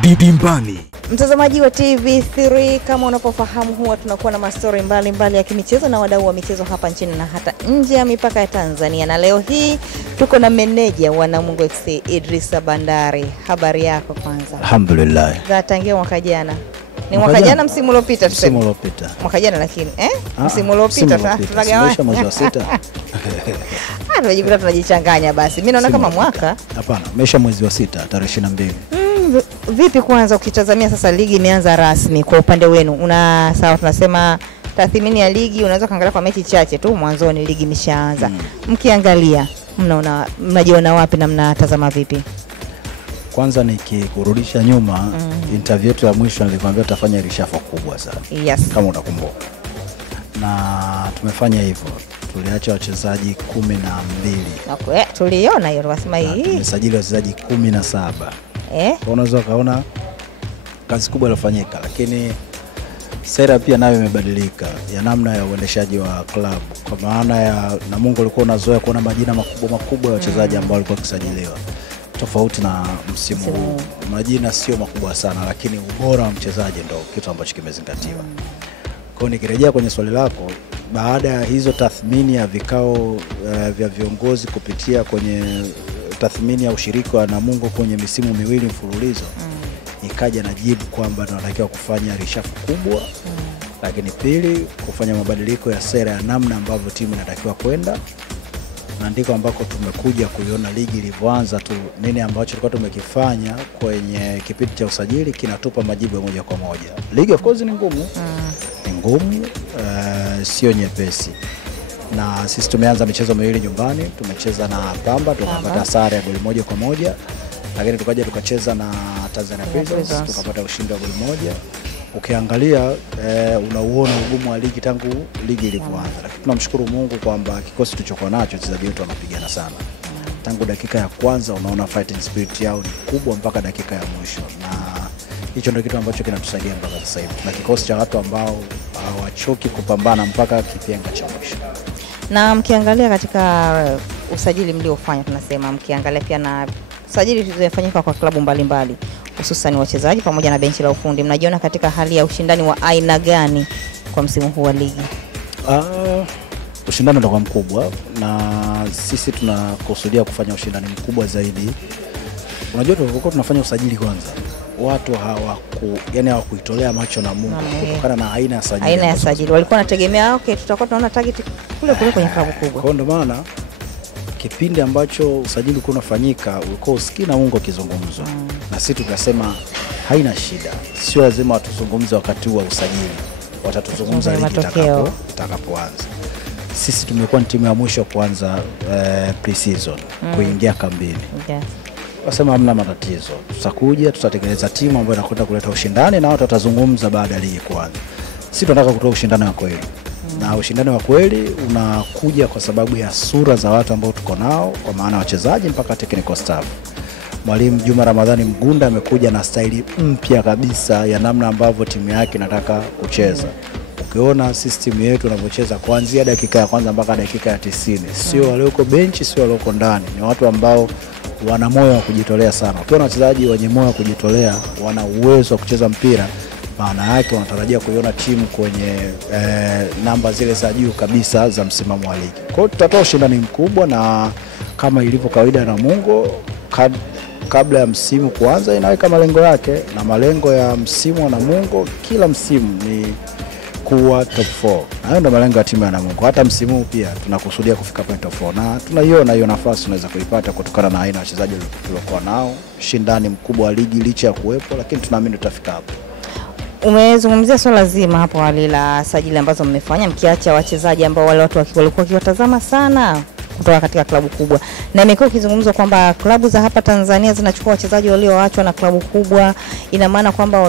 Didimbani. Mtazamaji wa TV3, kama unapofahamu huwa tunakuwa na mastori mbalimbali ya kimichezo na wadau wa michezo hapa nchini na hata nje ya mipaka ya Tanzania. Na leo hii tuko na meneja wa Namungo FC Idrisa Bandari. Habari yako kwanza? Alhamdulillah. Za tangia mwaka jana. Ni mwaka jana msimu uliopita tuseme. Msimu uliopita. Mwaka jana lakini msimu uliopita tunagawana mwezi wa 6. Tunajikuta tunajichanganya basi. Mimi naona kama mwaka. Hapana, mesha mwezi wa 6 tarehe 22. Vipi kwanza ukitazamia sasa ligi imeanza rasmi kwa upande wenu? Sawa tunasema tathmini ya ligi unaweza kaangalia kwa mechi chache tu mwanzoni ligi imeshaanza. Mkiangalia mnajiona wapi na mnatazama vipi? Kwanza nikikurudisha nyuma interview yetu ya mwisho nilikwambia tutafanya reshuffle kubwa sana. Yes. Kama utakumbuka. Na tumefanya hivyo. Tuliacha wachezaji 12. Okay, tuliona hiyo wasema hii. Tumesajili wachezaji 17. Unaweza kaona kazi kubwa iliyofanyika, lakini sera pia nayo imebadilika ya namna ya uendeshaji wa club. Kwa maana ya Namungo alikuwa unazoea kuona majina makubwa ya wachezaji ambao walikuwa wakisajiliwa. Tofauti na msimu huu, majina sio makubwa sana, lakini ubora wa mchezaji ndio kitu ambacho kimezingatiwa. Kwa hiyo nikirejea kwenye swali lako, baada ya hizo tathmini ya vikao vya viongozi kupitia kwenye tathmini ya ushiriki wa Namungo kwenye misimu miwili mfululizo, ikaja na jibu kwamba tunatakiwa kufanya reshuffle kubwa, lakini pili kufanya mabadiliko ya sera ya namna ambavyo timu inatakiwa kwenda. Na ndiko ambako tumekuja kuiona ligi ilivyoanza tu, nini ambacho tulikuwa tumekifanya kwenye kipindi cha usajili kinatupa majibu ya moja kwa moja. Ligi of course ni ngumu. Ni ngumu, sio nyepesi. Na sisi tumeanza michezo miwili nyumbani, tumecheza na Pamba tukapata sare ya goli 1-1, lakini tukaja tukacheza na Tanzania Prisons tukapata ushindi wa goli 1. Ukiangalia unauona ugumu wa ligi tangu ligi ilivyoanza, lakini tunamshukuru Mungu kwamba kikosi tulichokuwa nacho wachezaji wetu wanapigana sana. Tangu dakika ya kwanza unaona fighting spirit yao ni kubwa mpaka dakika ya mwisho, na hicho ndio kitu ambacho kinatusaidia mpaka sasa hivi. Tuna kikosi cha watu ambao hawachoki kupambana mpaka kipenga cha mwisho. Na mkiangalia katika usajili mliofanya, tunasema mkiangalia pia na usajili zilizofanyika kwa klabu mbalimbali hususan wachezaji pamoja na benchi la ufundi, mnajiona katika hali ya ushindani wa aina gani kwa msimu huu wa ligi? Ushindani ndio mkubwa na sisi tunakusudia kufanya ushindani mkubwa zaidi. Unajua tulikuwa tunafanya usajili kwanza, watu hawakuitolea macho Namungo kutokana na aina ya sajili. Walikuwa wanategemea tutakuwa tunaona target kule kwenye klabu kubwa. Kwa ndio maana kipindi ambacho usajili ulikuwa unafanyika ulikuwa usikii Namungo kizungumzwa. Na sisi tukasema haina shida, sio lazima watuzungumze wakati wa usajili, watatuzungumza ligi itakapoanza. Sisi tumekuwa timu ya mwisho kuanza pre-season kuingia kambini. Wasema hamna matatizo, tutakuja tutatekeleza timu ambayo inakwenda kuleta ushindani na watu watazungumza baada ya ligi kuanza. Sisi tunataka kutoa ushindani wa kweli. Na ushindani wa kweli unakuja kwa sababu ya sura za watu ambao tuko nao, kwa maana wachezaji mpaka technical staff. Mwalimu Juma Ramadhani Mgunda amekuja na staili mpya kabisa ya namna ambavyo timu yake inataka kucheza. Ukiona system yetu inavyocheza kuanzia dakika ya kwanza mpaka dakika ya 90, sio walioko benchi, sio walioko ndani, ni watu ambao wana moyo wa kujitolea sana. Ukiona wachezaji wenye moyo wa kujitolea wana uwezo wa kucheza mpira, maana yake wanatarajia kuiona timu kwenye namba zile za juu kabisa za msimamo wa ligi. Kwa hiyo tutatoa ushindani mkubwa, na kama ilivyo kawaida na Namungo kabla ya msimu kuanza inaweka malengo yake, na malengo ya msimu wa Namungo kila msimu ni kuwa top 4. Hayo ndio malengo ya timu ya Namungo. Hata msimu huu pia tunakusudia kufika point top 4, na tunaiona hiyo nafasi tunaweza kuipata kutokana na aina ya wachezaji tuliokuwa nao, shindani mkubwa wa ligi licha ya kuwepo, lakini tunaamini tutafika hapo. Umezungumzia swala zima hapo wale la sajili ambazo mmefanya, mkiacha wachezaji ambao wale watu walikuwa wakiwatazama sana kutoka katika klabu kubwa, na imekuwa kizungumzwa kwamba klabu za hapa Tanzania zinachukua wachezaji walioachwa na klabu kubwa, ina maana kwamba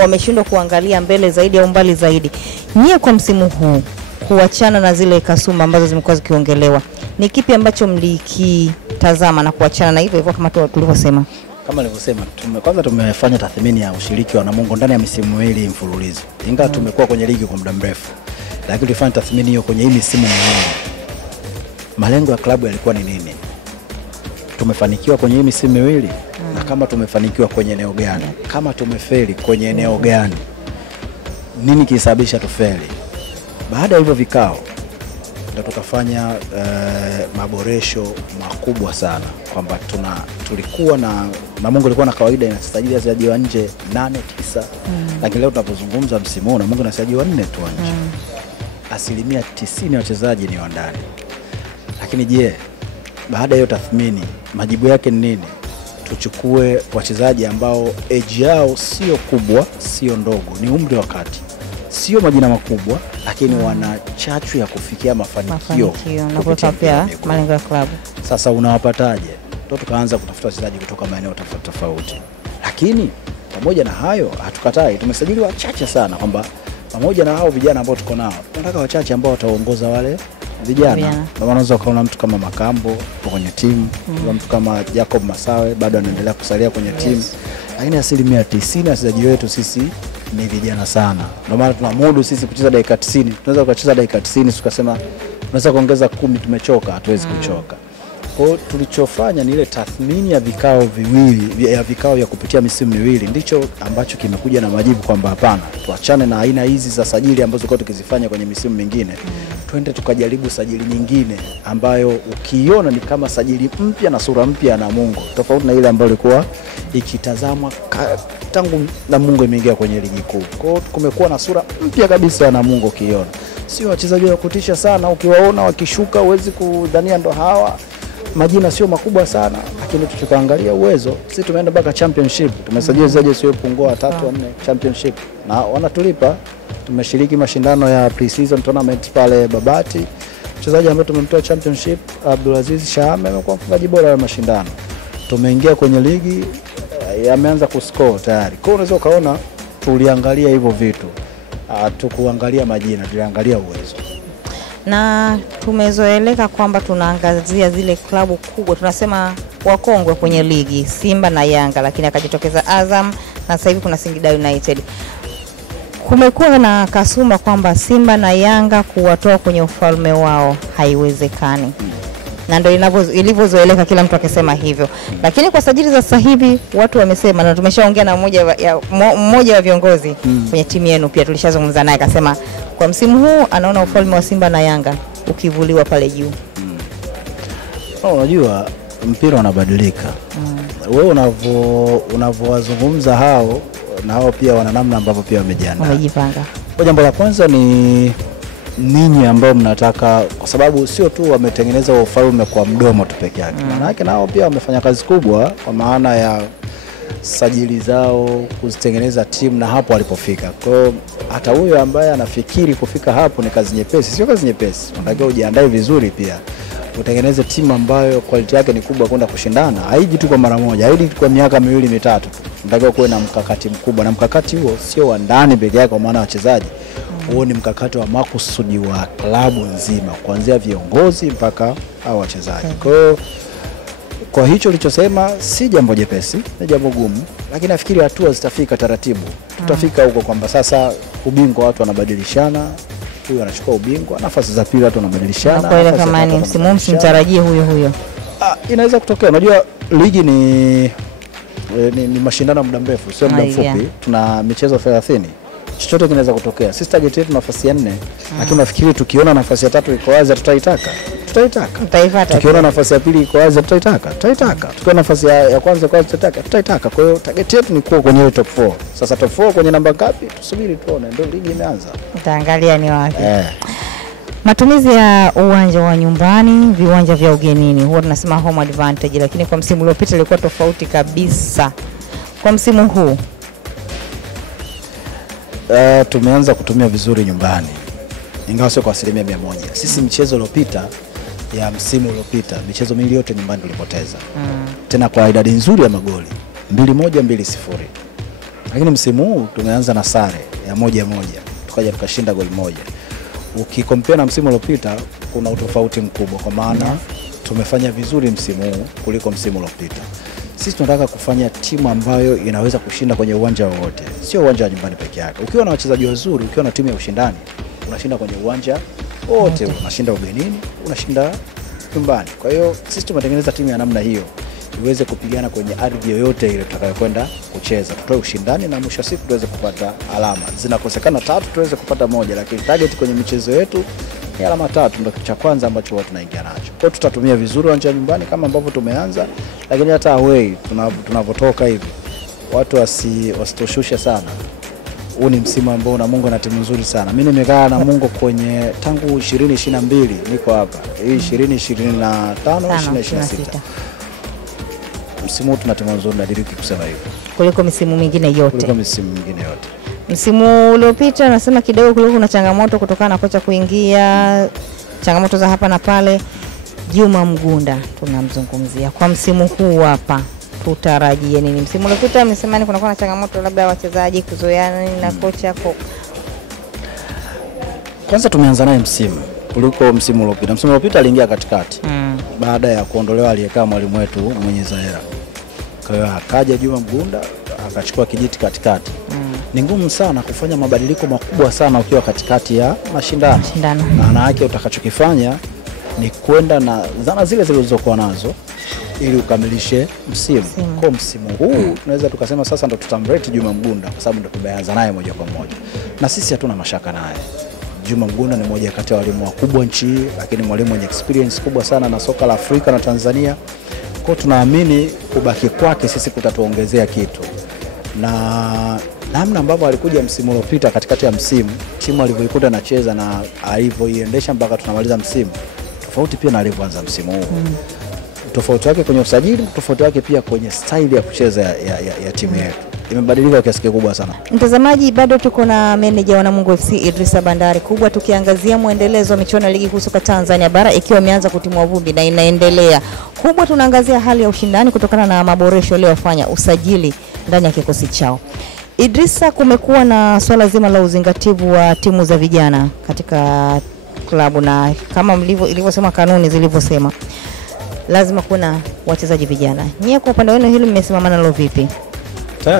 wameshindwa kuangalia mbele zaidi au mbali zaidi. Nyie kwa msimu huu kuachana na zile kasumba ambazo zimekuwa zikiongelewa, ni kipi ambacho mlikitazama na kuachana na hivyo kama tulivyosema? Kama nilivyosema, kwanza tumefanya tathmini ya ushiriki wa Namungo ndani ya misimu miwili mfululizo. Ingawa tumekuwa kwenye ligi kwa muda mrefu, lakini tulifanya tathmini hiyo kwenye hii misimu miwili. Malengo ya klabu yalikuwa ni nini? Tumefanikiwa kwenye hii misimu miwili? na kama tumefanikiwa kwenye eneo gani, kama tumefeli kwenye eneo gani, nini kisababisha tufeli. Baada ya hivyo vikao ndio tukafanya maboresho makubwa sana, kwamba tulikuwa na Namungo ilikuwa na kawaida inasajili wachezaji wa nje 8 9, lakini leo tunapozungumza msimu huu Namungo inasajili 4 tu nje. Asilimia 90 ya wachezaji ni wa ndani. Lakini je, baada ya hiyo tathmini majibu yake ni nini? Tuchukue wachezaji ambao age yao sio kubwa, sio ndogo, ni umri wa kati. Sio majina makubwa, lakini wana chachu ya kufikia mafanikio na kutapia malengo ya klabu. Sasa unawapataje? Ndio tukaanza kutafuta wachezaji kutoka maeneo tofauti. Lakini pamoja na hayo hatukatai, tumesajili wachache sana, kwamba pamoja na hao vijana ambao tuko nao, tunataka wachache ambao wataongoza wale vijana. Ndio unaweza kuona mtu kama Makambo kwenye timu, mtu kama Jacob Masawe bado anaendelea kusalia kwenye timu. Lakini asilimia 90 wachezaji wetu sisi ni vijana sana. Ndio maana tunamudu sisi kucheza dakika 90. Tunaweza kucheza dakika 90 tukasema tunaweza kuongeza 10, tumechoka, hatuwezi kuchoka. Kwa hiyo tulichofanya ni ile tathmini ya vikao vya kupitia misimu miwili, ndicho ambacho kimekuja na majibu kwamba hapana, tuachane na aina hizi za sajili ambazo kwa tukizifanya kwenye misimu mingine. Twende tukajaribu sajili nyingine ambayo ukiona ni kama sajili mpya na sura mpya na Namungo, tofauti na ile ambayo ilikuwa ikitazamwa tangu Namungo imeingia kwenye ligi kuu. Kwa hiyo kumekuwa na sura mpya kabisa ya Namungo ukiona. Sio wachezaji wa kutisha sana, ukiwaona wakishuka huwezi kudhania ndo hawa. Majina sio makubwa sana, lakini tukaangalia uwezo. Sisi tumeenda mpaka championship, tumesajili wachezaji sio pungua 3 4 championship na wanatulipa. Tumeshiriki mashindano ya pre-season tournament pale Babati. Mchezaji ambaye tumemtoa championship Abdulaziz Shahame amekuwa mfungaji bora wa mashindano. Tumeingia kwenye ligi, yameanza kuscore tayari. Kwa hiyo unaweza kaona tuliangalia hivyo vitu. Tukuangalia majina, tuliangalia uwezo. Na tumezoeleka kwamba tunaangazia zile klabu kubwa, tunasema wakongwe kwenye ligi, Simba na Yanga, lakini akajitokeza Azam na sasa hivi kuna Singida United. Kumekuwa na kasumba kwamba Simba na Yanga kuwatoa kwenye ufalme wao haiwezekani. Na ndio ilivyozoeleka, kila mtu akisema hivyo. Lakini kwa sajili za sasa hivi watu wamesema, na tumeshaongea na mmoja wa viongozi kwenye timu yenu pia, tulishazungumza naye akasema kwa msimu huu anaona ufalme wa Simba na Yanga ukivuliwa pale juu. Unajua mpira unabadilika. Wewe unavowazungumza hao, na hao pia wana namna ambavyo pia wamejipanga. Kwa jambo la kwanza ni ninyi ambao mnataka, kwa sababu sio tu wametengeneza ufalme kwa mdomo tu peke yake. Maana yake nao pia wamefanya kazi kubwa kwa maana ya sajili zao, kuzitengeneza timu na hapo walipofika. Kwa hiyo hata huyo ambaye anafikiri kufika hapo ni kazi nyepesi, sio kazi nyepesi. Unatakiwa ujiandae vizuri pia. Utengeneze timu ambayo quality yake ni kubwa kwenda kushindana. Haiji tu kwa mara moja, haiji kwa miaka 2 3 tu. Unatakiwa kuwe na mkakati mkubwa, na mkakati huo sio wa ndani peke yake kwa maana wachezaji. Huo ni mkakati wa makusudi wa klabu nzima, kuanzia viongozi mpaka hao wachezaji. Kwa hicho ulichosema si jambo jepesi, ni jambo gumu, lakini nafikiri hatua zitafika taratibu. Tutafika huko kwamba sasa ubingwa watu wanabadilishana, huyu anachukua ubingwa, nafasi za pili watu wanabadilishana. Kwa ile kama ni msimu msimtarajie huyo. Inaweza kutokea. Unajua ligi ni mashindano ya muda mrefu, sio muda mfupi. Tuna michezo 30. Chochote kinaweza kutokea. Sisi target yetu nafasi ya 4, lakini nafikiri tukiona nafasi ya 3 iko wazi tutaitaka. Tukiona nafasi ya pili iko wazi tutaitaka. Tukiona nafasi ya kwanza kwa tutaitaka. Kwa hiyo target yetu ni kuwa kwenye top 4. Sasa top 4 kwenye namba ngapi? Tusubiri tuone, ndio ligi imeanza. Utaangalia ni wapi. Matumizi ya uwanja wa nyumbani, viwanja vya ugenini, huwa tunasema home advantage, lakini kwa msimu uliopita ilikuwa tofauti kabisa. Kwa msimu huu tumeanza kutumia vizuri nyumbani, ingawa sio kwa 100%. Sisi michezo iliyopita ya msimu uliopita, michezo miwili yote nyumbani tulipoteza. Tena kwa idadi nzuri ya magoli, 2-1 2-0. Lakini msimu huu tumeanza na sare ya 1-1, tukaja tukashinda goli 1. Ukikompea na msimu uliopita kuna utofauti mkubwa, kwa maana tumefanya vizuri msimu huu kuliko msimu uliopita. Sisi tunataka kufanya timu ambayo inaweza kushinda kwenye uwanja wote, sio uwanja wa nyumbani peke yake. Ukiwa na wachezaji wazuri, ukiwa na timu ya ushindani, unashinda kwenye uwanja wote, unashinda ugenini, unashinda nyumbani. Kwa hiyo sisi tumetengeneza timu ya namna hiyo iweze kupigana kwenye ardhi yoyote ile tutakayokwenda kucheza, tutoe ushindani na mwisho siku tuweze kupata alama. Zinakosekana 3 tuweze kupata 1, lakini target kwenye michezo yetu ni alama 3, ndio kitu cha kwanza ambacho watu tunaingia nacho. Kwa hiyo tutatumia vizuri uwanja nyumbani kama ambavyo tumeanza, lakini hata away tunavotoka hivi watu wasitoshushe sana. Huu ni msimu ambao Namungo na timu nzuri sana. Mimi nimekaa na Namungo kwenye tangu 2022 niko hapa. Hii 2025 2026. Msimu huu tuna timu nzuri na diriki kusema hivyo. Kuliko misimu mingine yote. Kuliko misimu mingine yote. Msimu uliopita nasema kidogo kulikuwa kuna changamoto kutokana na kocha kuingia, changamoto za hapa na pale. Juma Mgunda tunamzungumzia. Kwa msimu huu hapa tutarajie nini? Msimu uliopita mmesemani kuna na changamoto labda wachezaji kuzoeana na kocha Kwanza tumeanza naye msimu kuliko msimu uliopita. Msimu uliopita aliingia katikati. Baada ya kuondolewa aliyekaa mwalimu wetu mwenye Zahera. Kwa hiyo akaja Juma Mgunda akachukua kijiti katikati. Ni ngumu sana kufanya mabadiliko makubwa sana ukiwa katikati ya mashindano. Maana yake utakachokifanya ni kwenda na zana zile zilizokuwa nazo ili ukamilishe msimu. Kwa msimu huu tunaweza tukasema sasa ndo tutamrate Juma Mgunda kwa sababu ndo tumeanza naye moja kwa moja. Na sisi hatuna mashaka naye. Juma Mgunda ni mmoja kati ya walimu wakubwa nchi, lakini mwalimu mwenye experience kubwa sana na soka la Afrika na Tanzania. Kwa tunaamini kubaki kwake sisi kutatuongezea kitu. Na namna ambavyo alikuja msimu uliopita katikati ya msimu, timu alivyoikuta anacheza na alivyoiendesha mpaka tunamaliza msimu, tofauti pia na alivyoanza msimu huu. Tofauti wake kwenye usajili, tofauti wake pia kwenye style ya kucheza ya timu yetu. Imebadilika kwa kiasi kikubwa sana. Mtazamaji, bado tuko na meneja wa Namungo FC Idrisa Bandari Kubwa tukiangazia muendelezo wa michuano ya ligi kuu soka Tanzania bara ikiwa imeanza kutimua vumbi na inaendelea. Kubwa tunaangazia hali ya ushindani kutokana na maboresho aliyofanya usajili ndani ya kikosi chao. Idrisa, kumekuwa na swala zima la uzingativu wa timu za vijana katika klabu na kama ilivyosema kanuni zilivyosema lazima kuna wachezaji vijana. Nyie kwa upande wenu hili mmesimama nalo vipi?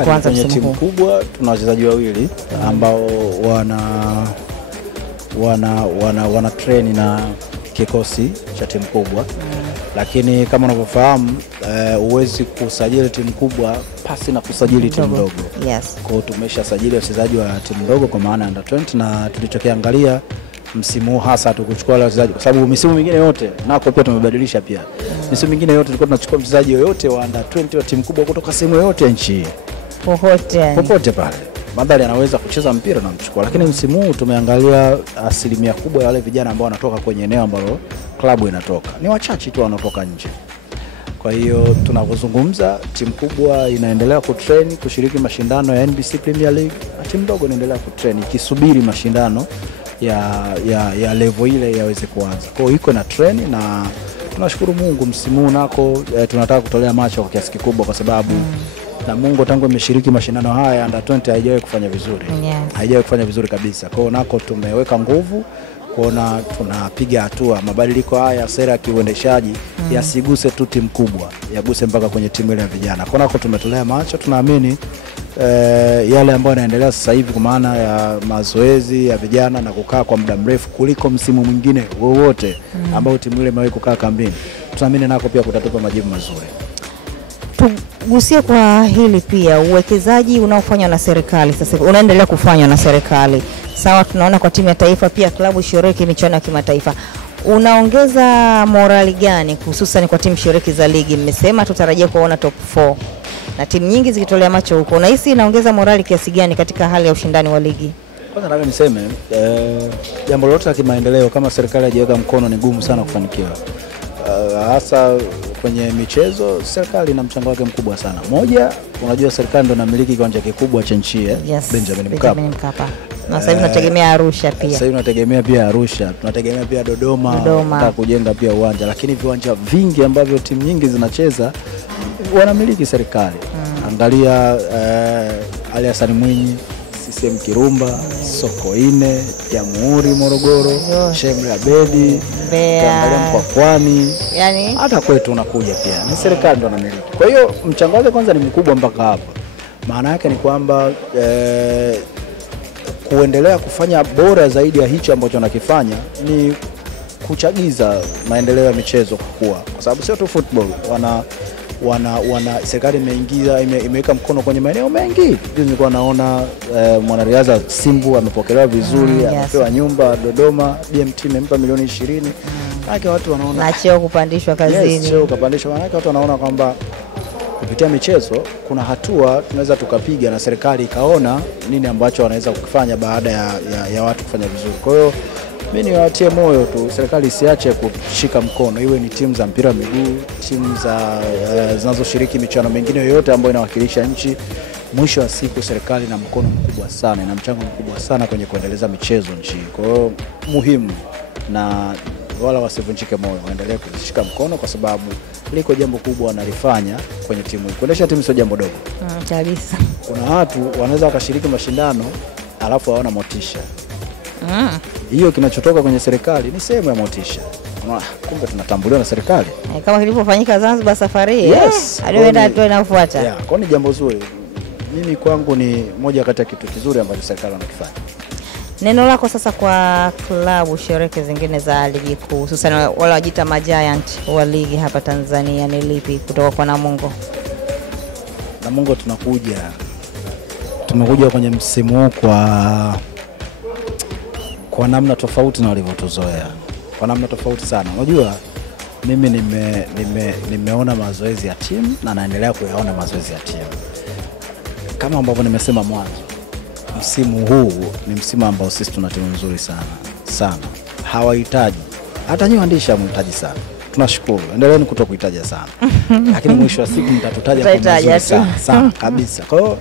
Kwanza kwenye timu kubwa tuna wachezaji wawili ambao wana train na kikosi cha timu kubwa. Lakini kama unavyofahamu uwezi kusajili timu kubwa pasi na kusajili timu ndogo. Kwa hiyo tumeshasajili wachezaji wa timu ndogo kwa maana under 20 na tulichokiangalia msimu hasa tukuchukua wale wachezaji kwa sababu misimu mingine yote nako pia tumebadilisha pia. Misimu mingine yote tulikuwa tunachukua mchezaji yoyote wa under 20 wa timu kubwa kutoka sehemu yoyote nchi. Popote pale. Madhali anaweza kucheza mpira na mchukua. Lakini msimu huu tumeangalia asilimia kubwa ya wale vijana ambao wanatoka kwenye eneo ambalo klabu inatoka. Ni wachache tu wanatoka nje. Kwa hiyo tunapozungumza timu kubwa inaendelea kutrain kushiriki mashindano ya NBC Premier League na timu ndogo inaendelea kutrain ikisubiri mashindano ya level ile yaweze kuanza. Kwa hiyo iko na train na tunashukuru Mungu msimu nako tunataka kutolea macho kwa kiasi kikubwa kwa sababu Namungo tangu imeshiriki mashindano haya under 20 haijawahi kufanya vizuri. Haijawahi kufanya vizuri kabisa. Kwa hiyo nako tumeweka nguvu kuona tunapiga hatua. Mabadiliko haya sera ya kiuendeshaji yasiguse tu timu kubwa, yaguse mpaka kwenye timu ile ya vijana. Kwa nako tumetolea macho, tunaamini yale ambayo yanaendelea sasa hivi kwa maana ya mazoezi ya vijana na kukaa kwa muda mrefu kuliko msimu mwingine wowote ambao timu ile imewahi kukaa kambini. Tunaamini nako pia kutatupa majibu mazuri. Tugusie kwa hili pia uwekezaji unaofanywa na serikali sasa unaendelea kufanywa na serikali. Sawa, tunaona kwa timu ya taifa pia klabu shiriki michuano ya kimataifa. Unaongeza morali gani hususan kwa timu shiriki za ligi? Mmesema tutarajia kuona top 4 na timu nyingi zikitolea macho huko. Unahisi inaongeza morali kiasi gani katika hali ya ushindani wa ligi? Kwanza nataka niseme jambo lolote la kimaendeleo kama serikali haiweka mkono ni gumu sana kufanikiwa. Hasa kwenye michezo serikali ina mchango wake mkubwa sana. Moja, unajua serikali ndio inamiliki kiwanja kikubwa cha nchi Benjamin Mkapa. Na sasa hivi tunategemea Arusha pia. Sasa hivi tunategemea pia Arusha, tunategemea pia Dodoma. Tunataka kujenga pia uwanja, lakini viwanja vingi ambavyo timu nyingi zinacheza wanamiliki serikali. Angalia Ali Hassan Mwinyi, CCM Kirumba, Sokoine, Jamhuri Morogoro, Shemri Abedi, angalia Mkwakwani. Yaani hata kwetu unakuja pia. Ni serikali ndio inamiliki. Kwa hiyo mchango wake kwanza ni mkubwa mpaka hapa. Maana yake ni kwamba kuendelea kufanya bora zaidi ya hicho ambacho wanakifanya ni kuchagiza maendeleo ya michezo kukua. Kwa sababu sio tu football, serikali imeweka mkono kwenye maeneo mengi. Nilikuwa naona mwanariadha Simbu amepokelewa vizuri, amepewa nyumba Dodoma, BMT imempa milioni 20. Haki watu wanaona na cheo kupandishwa kazini. Yes, cheo kupandishwa. Haki watu wanaona kwamba kupitia michezo kuna hatua tunaweza tukapiga na serikali ikaona nini ambacho wanaweza kufanya baada ya watu kufanya vizuri. Kwa hiyo mimi niwatie moyo tu, serikali isiache kushika mkono, iwe ni timu za mpira wa miguu, timu zinazoshiriki michuano mingine yoyote ambayo inawakilisha nchi. Mwisho wa siku serikali ina mkono mkubwa sana, ina mchango mkubwa sana kwenye kuendeleza michezo nchi. Kwa hiyo muhimu, na wala wasivunjike moyo, waendelee kushika mkono kwa sababu liko jambo kubwa wanalifanya kwenye timu. Kuendesha timu sio jambo dogo. Kabisa. Kuna watu wanaweza wakashiriki mashindano alafu hawana motisha. Hiyo kinachotoka kwenye serikali ni sehemu ya motisha. Kumbe tunatambuliwa na serikali. Kama kilivyofanyika Zanzibar safari. Yes. Alienda hatua inayofuata. Yeah, kwa ni jambo zuri. Mimi kwangu ni moja kati ya kitu kizuri ambacho serikali wanakifanya. Neno lako sasa kwa klabu shiriki zingine za ligi kuu, hususan wale wajita majiant wa ligi hapa Tanzania, ni lipi kutoka kwa Namungo? Namungo tumekuja kwenye msimu huu kwa namna tofauti na walivyotuzoea. Kwa namna tofauti sana. Unajua mimi nimeona mazoezi ya timu na naendelea kuyaona mazoezi ya timu. Kama ambavyo nimesema mwanzo, msimu huu ni msimu ambao sisi tuna timu nzuri sana. Hawahitaji, hata nyinyi waandishi hamhitaji sana. Tunashukuru. Endeleeni kutokuhitaji sana. Lakini mwisho wa siku mtatutaja kwa nzuri sana kabisa. Kwa hiyo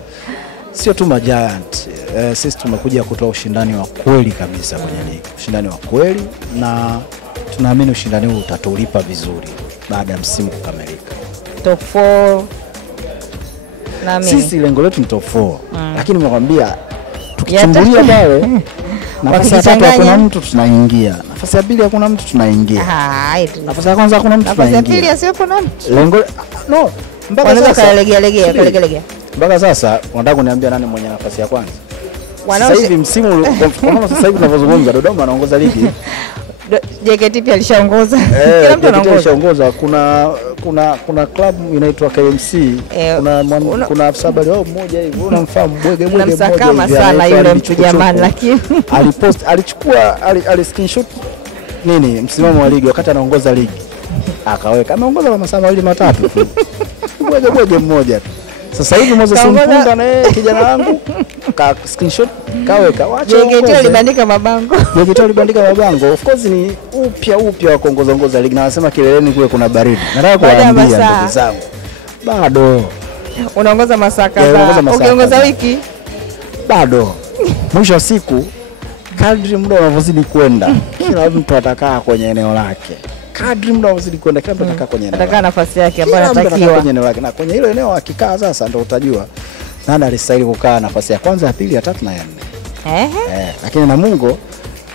sio tu majiant, sisi tumekuja kutoa ushindani wa kweli kabisa kwenye ligi. Ushindani wa kweli, na tunaamini ushindani huu utatulipa vizuri baada ya msimu kukamilika. Top 4 sisi lengo letu ni top 4. Lakini nimekwambia tukichungulia pale nafasi ya tatu hakuna mtu tunaingia. Nafasi ya pili hakuna mtu tunaingia. Nafasi ya kwanza hakuna mtu tunaingia. Nafasi ya pili asiwepo na mtu. Lengo mpaka sasa kalegea. Mpaka sasa unataka kuniambia nani mwenye nafasi ya kwanza? Sasa hivi msimu kama sasa hivi tunavyozungumza Dodoma anaongoza ligi. JKT pia alishaongoza. Kila mtu anaongoza. Kuna club inaitwa KMC. Kuna afisa habari wao mmoja hivi, unamfahamu Bwege mmoja hivi. Unamsakama sana yule mtu jamani, lakini alipost screenshot nini msimamo wa ligi wakati anaongoza ligi. Akaweka ameongoza kwa masaa 2-3 tu. Bwege mmoja tu. Sasa hivi Moses Mpunga na yeye kijana wangu ka screenshot kaweka, wacha JKT alibandika mabango. JKT alibandika mabango. Of course ni upya wa kuongoza ligi, na wanasema kileleni kule kuna baridi. Nataka kuwaambia ndugu zangu, bado unaongoza masaa kadhaa, ukiongoza wiki bado. Mwisho wa siku kadri muda unavyozidi kwenda, kila mtu atakaa kwenye eneo lake. Kadri muda unazidi kwenda, kila mtu atakaa kwenye eneo. Atakaa nafasi yake ambayo anatakiwa kwenye eneo lake, na kwenye hilo eneo akikaa sasa ndio utajua nani alistahili kukaa nafasi ya kwanza, ya pili, ya tatu na ya 4. Lakini Namungo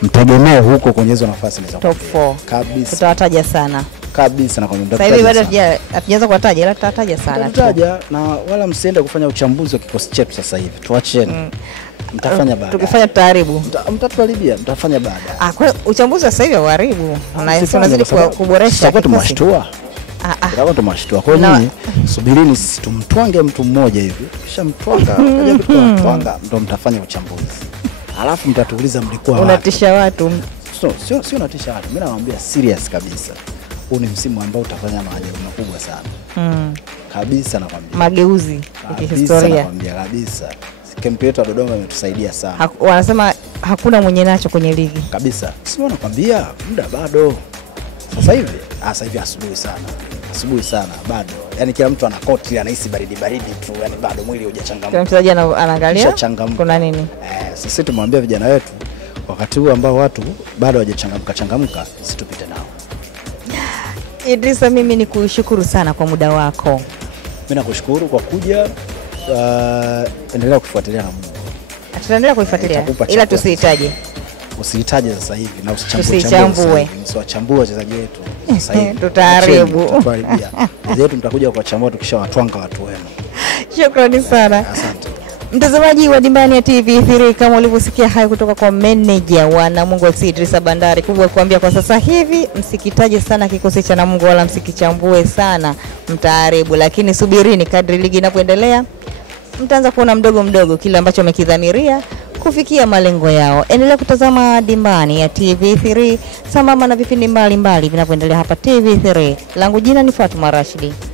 mtegemeo huko kwenye hizo nafasi ni za top 4 kabisa. Tutawataja sana kabisa, na kwa muda sasa hivi bado hatujaanza kuwataja, ila tutataja sana. Tutataja, na wala msiende kufanya uchambuzi wa kikosi chetu sasa hivi. Tuacheni. Mtafanya baada. Tukifanya tutaharibu. Mtatuharibia, mtafanya baada. Kwa uchambuzi sasa hivi uharibu. Tunazidi kuboresha. Tutakuwa tumashtua. Tutakuwa tumashtua. Kwa hiyo nyinyi subirini sisi tumtwange mtu mmoja hivi. Kisha mtwanga, mtwanga ndio mtafanya uchambuzi. Alafu mtatuuliza mlikuwa wapi. Unatisha watu. Sio unatisha watu. Mimi nawaambia serious kabisa. Huu ni msimu ambao utafanya maajabu makubwa sana. Kabisa nakwambia. Mageuzi ya kihistoria. Nakwambia kabisa. Kempi yetu ya Dodoma imetusaidia sana. Wanasema hakuna mwenye nacho kwenye ligi. Kabisa. Sio nakwambia muda bado. Sasa hivi asubuhi sana bado. Yaani kila mtu ana koti, anahisi baridi tu, yani bado mwili hujachangamka. Kila mchezaji anaangalia kuna nini? Sisi tumwambia vijana wetu wakati huu ambao watu bado hawajachangamka, sisi tupite nao. Idrisa, mimi nikushukuru sana kwa muda wako. Mimi nakushukuru kwa kuja. Endelea kufuatilia Namungo. Tutaendelea kuifuatilia, ila usihitaje sasa hivi, na usichambue. Usiwachambue wachezaji wetu sasa hivi. Tutaharibu. Wachezaji wetu mtakuja kuwachambua tukishawatwanga watu wenu. Shukrani sana. Asante. Mtazamaji wa Dimbani ya TV3, kama ulivyosikia hayo kutoka kwa manager wa Namungo FC Idrisa Bandari, kubwa kuambia kwa sasa hivi msikitaje sana kikosi cha Namungo wala msikichambue sana mtaaribu, lakini subirini kadri ligi inapoendelea mtaanza kuona mdogo mdogo kile ambacho wamekidhamiria kufikia malengo yao. Endelea kutazama Dimbani ya TV3 sambamba na vipindi mbalimbali vinavyoendelea hapa TV3. Langu jina ni Fatuma Rashidi.